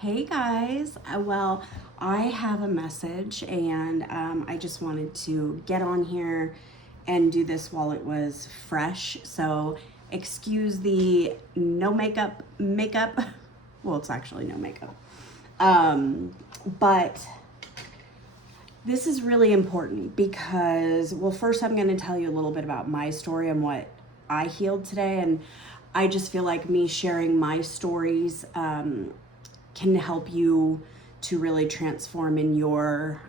Hey guys, well, I have a message and I just wanted to get on here and do this while it was fresh. So, excuse the no makeup. Well, it's actually no makeup. But this is really important because, well, first I'm going to tell you a little bit about my story and what I healed today. And I just feel like me sharing my stories can help you to really transform in your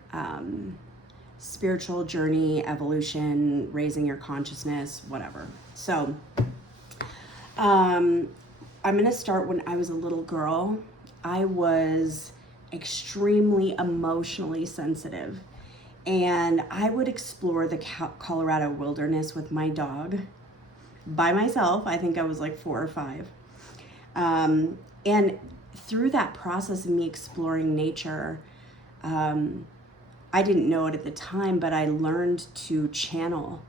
spiritual journey, evolution, raising your consciousness, whatever. So, I'm going to start when I was a little girl. I was extremely emotionally sensitive, and I would explore the Colorado wilderness with my dog by myself. I think I was like 4 or 5. And through that process of me exploring nature, I didn't know it at the time, but I learned to channel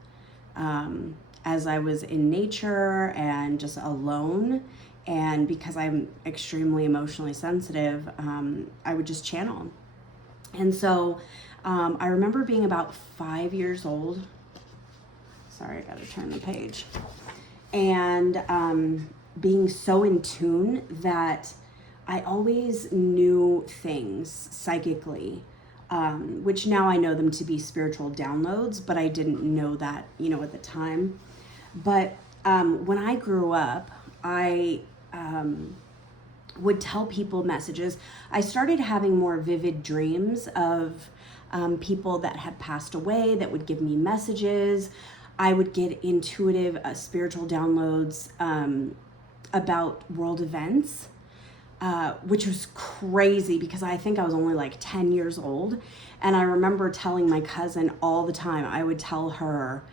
as I was in nature and just alone. And because I'm extremely emotionally sensitive, I would just channel. And so I remember being about 5 years old. Sorry, I got to turn the page. And being so in tune that I always knew things psychically, which now I know them to be spiritual downloads, but I didn't know that, at the time. But when I grew up, I would tell people messages. I started having more vivid dreams of people that had passed away that would give me messages. I would get intuitive spiritual downloads about world events, which was crazy because I think I was only like 10 years old. And I remember telling my cousin all the time. I would tell her,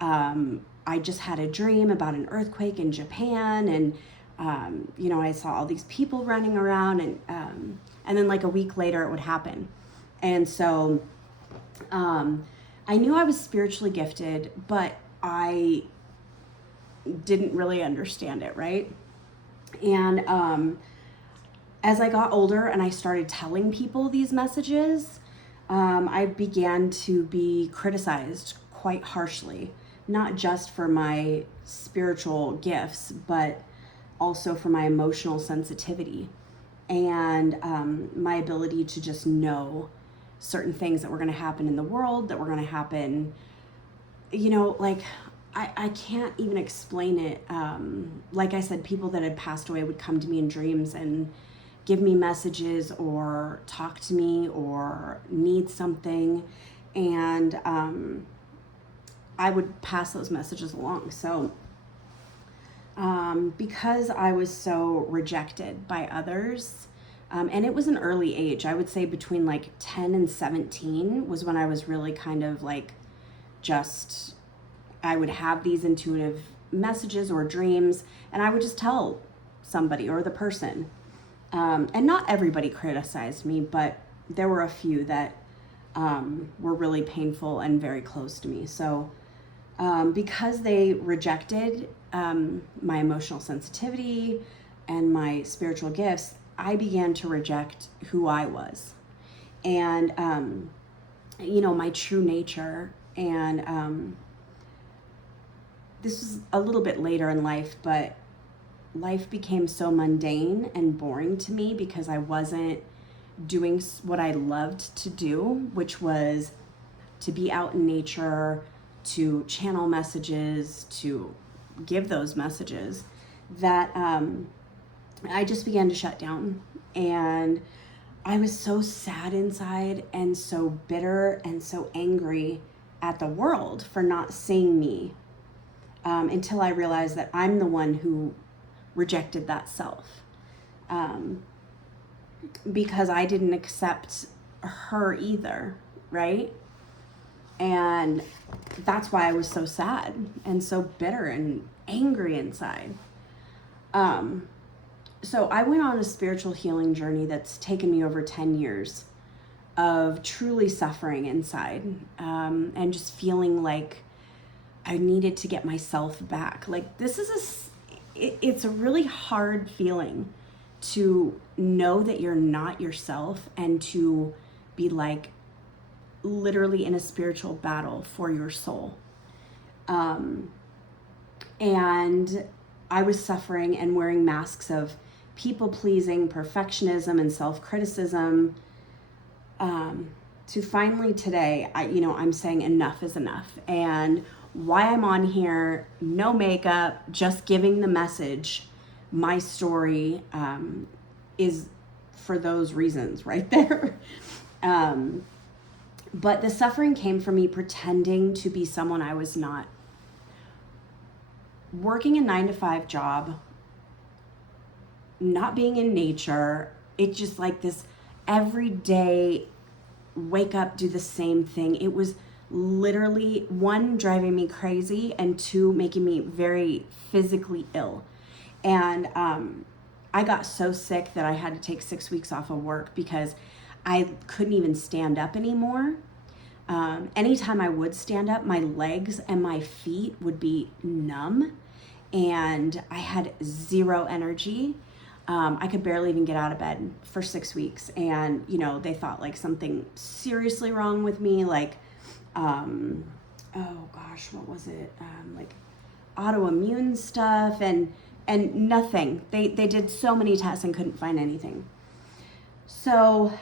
I just had a dream about an earthquake in Japan, and I saw all these people running around, and then like a week later it would happen. And so I knew I was spiritually gifted, but I didn't really understand it, right? And as I got older and I started telling people these messages, I began to be criticized quite harshly, not just for my spiritual gifts, but also for my emotional sensitivity and my ability to just know certain things that were going to happen in the world, that were going to happen, like I can't even explain it. Like I said, people that had passed away would come to me in dreams and give me messages or talk to me or need something. And I would pass those messages along. So because I was so rejected by others, and it was an early age, I would say between like 10 and 17 was when I was really kind of like I would have these intuitive messages or dreams, and I would just tell somebody or the person. And not everybody criticized me, but there were a few that were really painful and very close to me. So because they rejected my emotional sensitivity and my spiritual gifts, I began to reject who I was and, my true nature. And this was a little bit later in life, but life became so mundane and boring to me because I wasn't doing what I loved to do, which was to be out in nature, to channel messages, to give those messages, that I just began to shut down. And I was so sad inside and so bitter and so angry at the world for not seeing me, until I realized that I'm the one who rejected that self, because I didn't accept her either, right? And that's why I was so sad and so bitter and angry inside. So I went on a spiritual healing journey that's taken me over 10 years of truly suffering inside, and just feeling like I needed to get myself back. Like, this is it's a really hard feeling to know that you're not yourself and to be like literally in a spiritual battle for your soul. And I was suffering and wearing masks of people-pleasing, perfectionism, and self-criticism, to finally today, I'm saying enough is enough. And why I'm on here, no makeup, just giving the message, my story, is for those reasons right there. But the suffering came from me pretending to be someone I was not. Working a 9-to-5 job, not being in nature, it's just like this everyday wake up, do the same thing. It was literally, one, driving me crazy, and two, making me very physically ill. And I got so sick that I had to take 6 weeks off of work because I couldn't even stand up anymore. Anytime I would stand up, my legs and my feet would be numb, and I had zero energy. I could barely even get out of bed for 6 weeks. And, they thought like something seriously wrong with me. Like, oh gosh, what was it? Like autoimmune stuff and nothing. They did so many tests and couldn't find anything. So,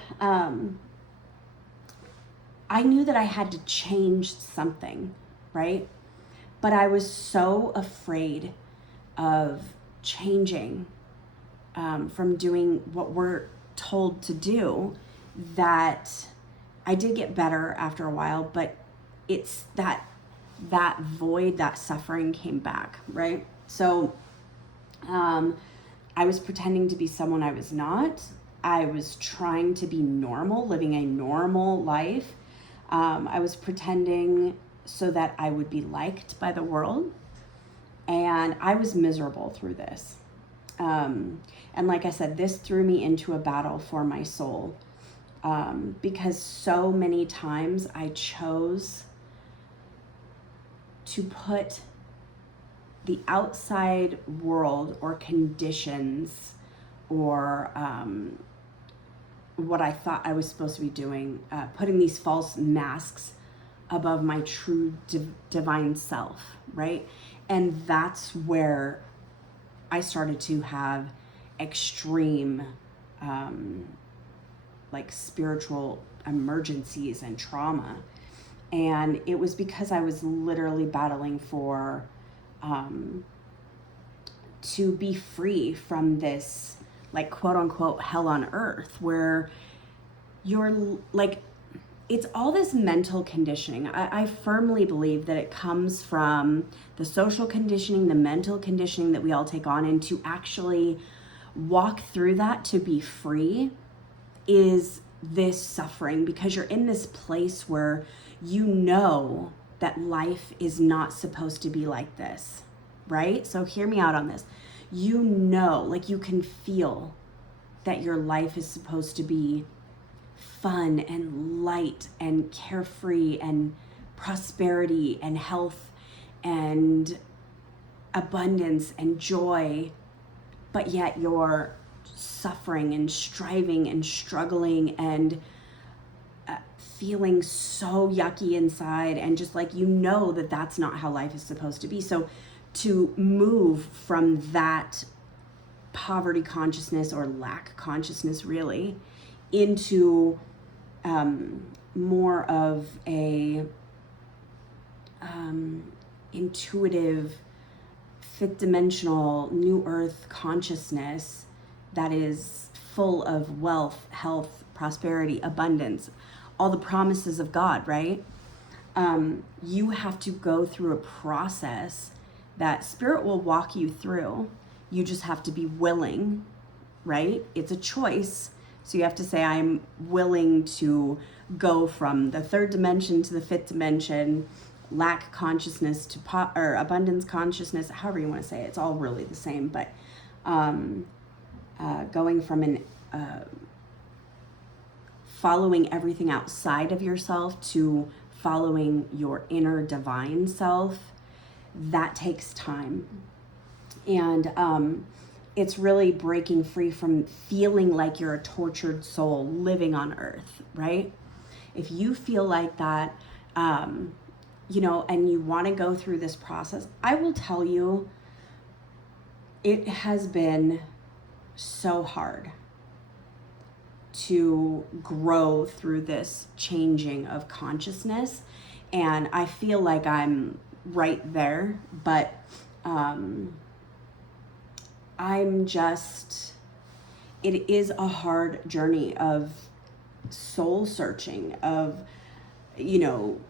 I knew that I had to change something, right? But I was so afraid of changing, from doing what we're told to do, that I did get better after a while, but it's that void, that suffering came back, right? So I was pretending to be someone I was not. I was trying to be normal, living a normal life. I was pretending so that I would be liked by the world. And I was miserable through this. And like I said, this threw me into a battle for my soul, because so many times I chose to put the outside world or conditions or what I thought I was supposed to be doing, putting these false masks above my true divine self, right? And that's where I started to have extreme like spiritual emergencies and trauma. And it was because I was literally battling for to be free from this, like, quote unquote hell on earth, where you're like, it's all this mental conditioning. I firmly believe that it comes from the social conditioning, the mental conditioning that we all take on, and to actually walk through that to be free is this suffering, because you're in this place where you know that life is not supposed to be like this, right? So hear me out on this. You know, like, you can feel that your life is supposed to be fun and light and carefree and prosperity and health and abundance and joy, but yet you're suffering and striving and struggling and feeling so yucky inside, and just like, that that's not how life is supposed to be. So to move from that poverty consciousness or lack consciousness really into more of a intuitive, fifth dimensional, new earth consciousness that is full of wealth, health, prosperity, abundance, all the promises of God, right? You have to go through a process that spirit will walk you through. You just have to be willing, right? It's a choice. So you have to say, I'm willing to go from the third dimension to the fifth dimension, lack consciousness to or abundance consciousness, however you want to say it. It's all really the same, but going from following everything outside of yourself to following your inner divine self, that takes time. And it's really breaking free from feeling like you're a tortured soul living on earth, right? If you feel like that, you know, and you want to go through this process, I will tell you, it has been so hard to grow through this changing of consciousness. And I feel like I'm right there, but I'm just, it is a hard journey of soul searching, of, you know,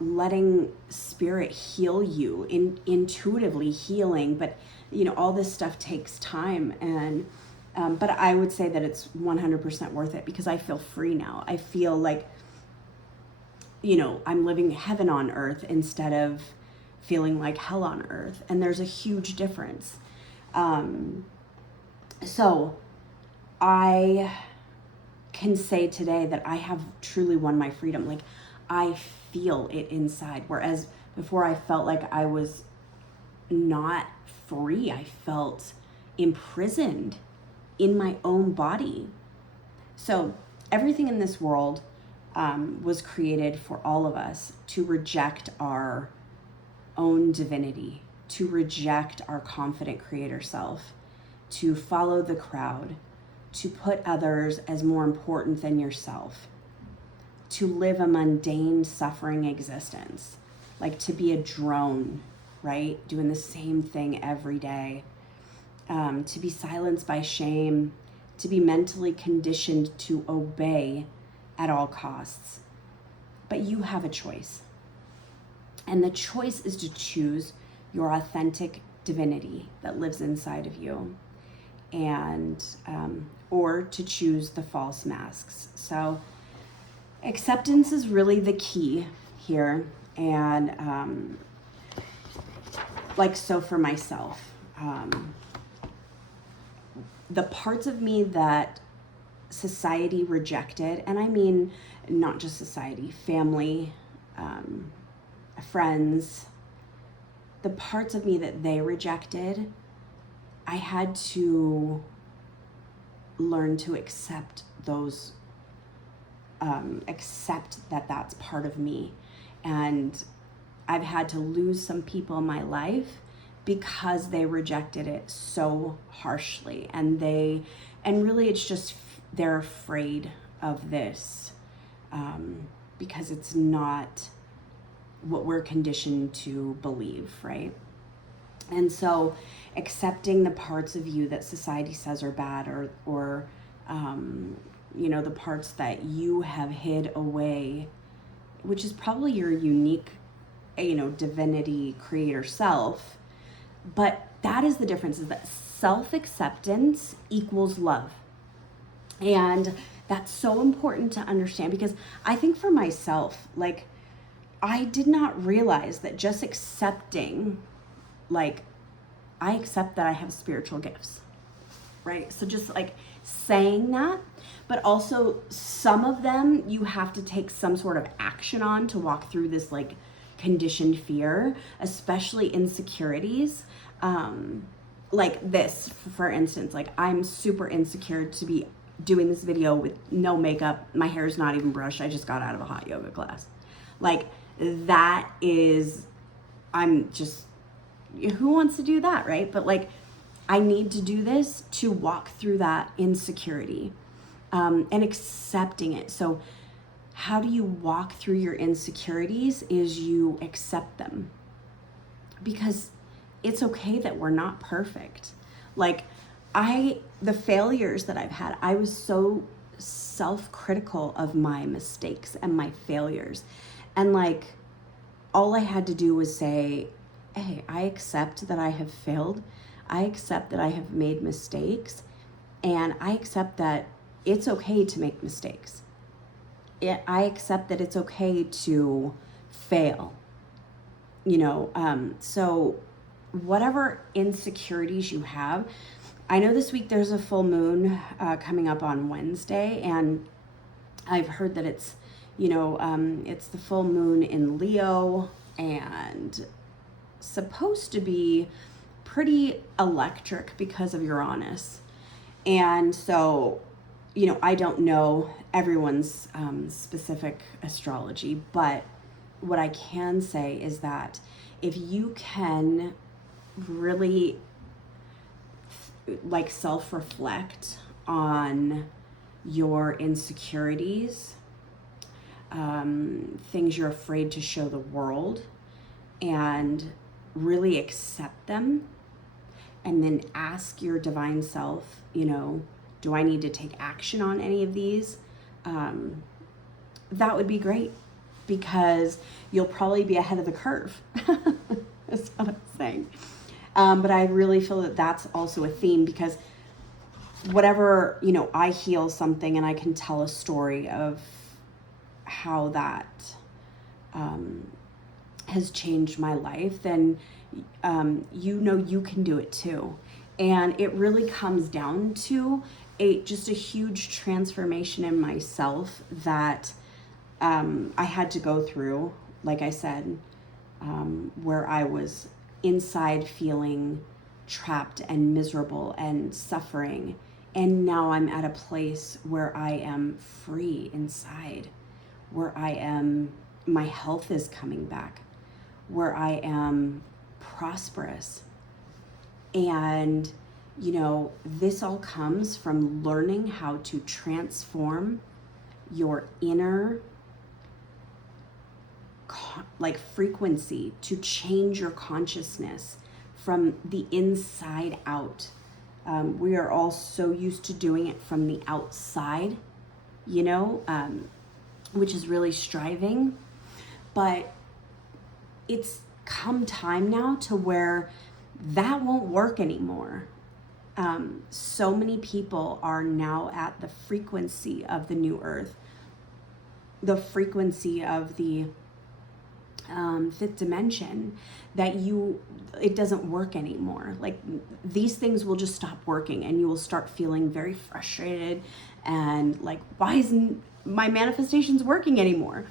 letting spirit heal you, intuitively healing, but you know, all this stuff takes time. And but I would say that it's 100% worth it, because I feel free now. I feel like, you know, I'm living heaven on earth instead of feeling like hell on earth. And there's a huge difference. So I can say today that I have truly won my freedom. Like, I feel it inside. Whereas before, I felt like I was not free. I felt imprisoned in my own body. So everything in this world was created for all of us to reject our own divinity, to reject our confident creator self, to follow the crowd, to put others as more important than yourself, to live a mundane, suffering existence, like to be a drone, right? Doing the same thing every day, to be silenced by shame, to be mentally conditioned to obey at all costs. But you have a choice. And the choice is to choose your authentic divinity that lives inside of you, and or to choose the false masks. So acceptance is really the key here. And like, so for myself, the parts of me that society rejected, and I mean not just society, family, friends, the parts of me that they rejected, I had to learn to accept those, accept that that's part of me. And I've had to lose some people in my life because they rejected it so harshly. And really it's just, they're afraid of this, because it's not what we're conditioned to believe, right? And so accepting the parts of you that society says are bad, or you know, the parts that you have hid away, which is probably your unique, you know, divinity creator self. But that is the difference, is that self-acceptance equals love. And that's so important to understand, because I think for myself, like, I did not realize that just accepting, like, I accept that I have spiritual gifts, right? So just like saying that, but also some of them you have to take some sort of action on to walk through this like conditioned fear, especially insecurities. Like this, for instance, like I'm super insecure to be doing this video with no makeup. My hair is not even brushed. I just got out of a hot yoga class. Like that is, I'm just, who wants to do that, right? But like, I need to do this to walk through that insecurity, and accepting it. So how do you walk through your insecurities is you accept them, because it's okay that we're not perfect. Like the failures that I've had, I was so self-critical of my mistakes and my failures. And like, all I had to do was say, hey, I accept that I have failed. I accept that I have made mistakes, and I accept that it's okay to make mistakes. I accept that it's okay to fail, you know? So whatever insecurities you have, I know this week there's a full moon coming up on Wednesday, and I've heard that it's, you know, it's the full moon in Leo, and supposed to be pretty electric because of Uranus. And so, you know, I don't know everyone's specific astrology, but what I can say is that if you can really like self-reflect on your insecurities, things you're afraid to show the world, and really accept them, and then ask your divine self, you know, do I need to take action on any of these? That would be great, because you'll probably be ahead of the curve. That's what I'm saying. But I really feel that that's also a theme, because whatever, you know, I heal something and I can tell a story of how that has changed my life, then you know you can do it too. And it really comes down to just a huge transformation in myself that I had to go through, like I said, where I was inside feeling trapped and miserable and suffering. And now I'm at a place where I am free inside, where my health is coming back, where I am prosperous. And, you know, this all comes from learning how to transform your inner frequency, to change your consciousness from the inside out. We are all so used to doing it from the outside, you know, which is really striving. But it's come time now to where that won't work anymore. So many people are now at the frequency of the new earth, the frequency of the fifth dimension, that it doesn't work anymore. Like, these things will just stop working, and you will start feeling very frustrated and like, why isn't my manifestations working anymore?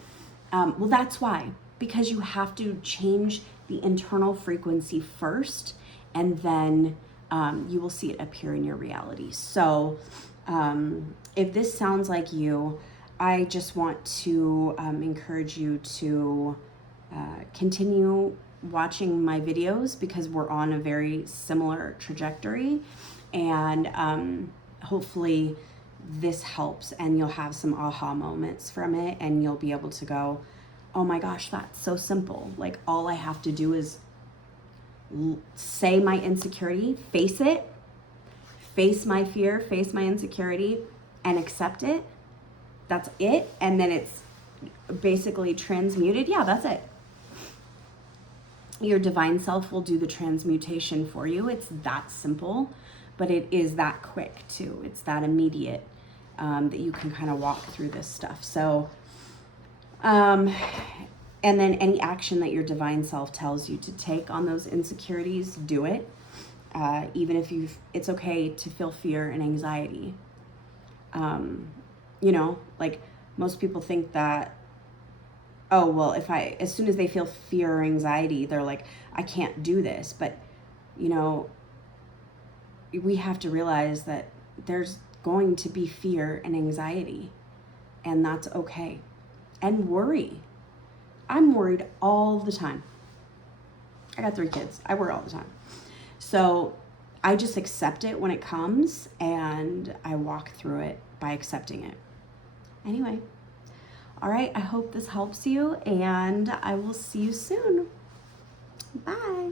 Well, that's why, because you have to change the internal frequency first, and then you will see it appear in your reality. So if this sounds like you, I just want to encourage you to continue watching my videos, because we're on a very similar trajectory, and hopefully this helps, and you'll have some aha moments from it, and you'll be able to go, oh my gosh, that's so simple. Like, all I have to do is say my insecurity, face it, face my fear, face my insecurity, and accept it. That's it. And then it's basically transmuted. Yeah, that's it. Your divine self will do the transmutation for you. It's that simple, but it is that quick too. It's that immediate, that you can kind of walk through this stuff. So, and then any action that your divine self tells you to take on those insecurities, do it. Even if it's okay to feel fear and anxiety. You know, like, most people think that, oh, well, as soon as they feel fear or anxiety, they're like, I can't do this. But, you know, we have to realize that there's going to be fear and anxiety, and that's okay. And worry. I'm worried all the time. I got 3 kids. I worry all the time. So I just accept it when it comes, and I walk through it by accepting it. Anyway. All right, I hope this helps you, and I will see you soon. Bye.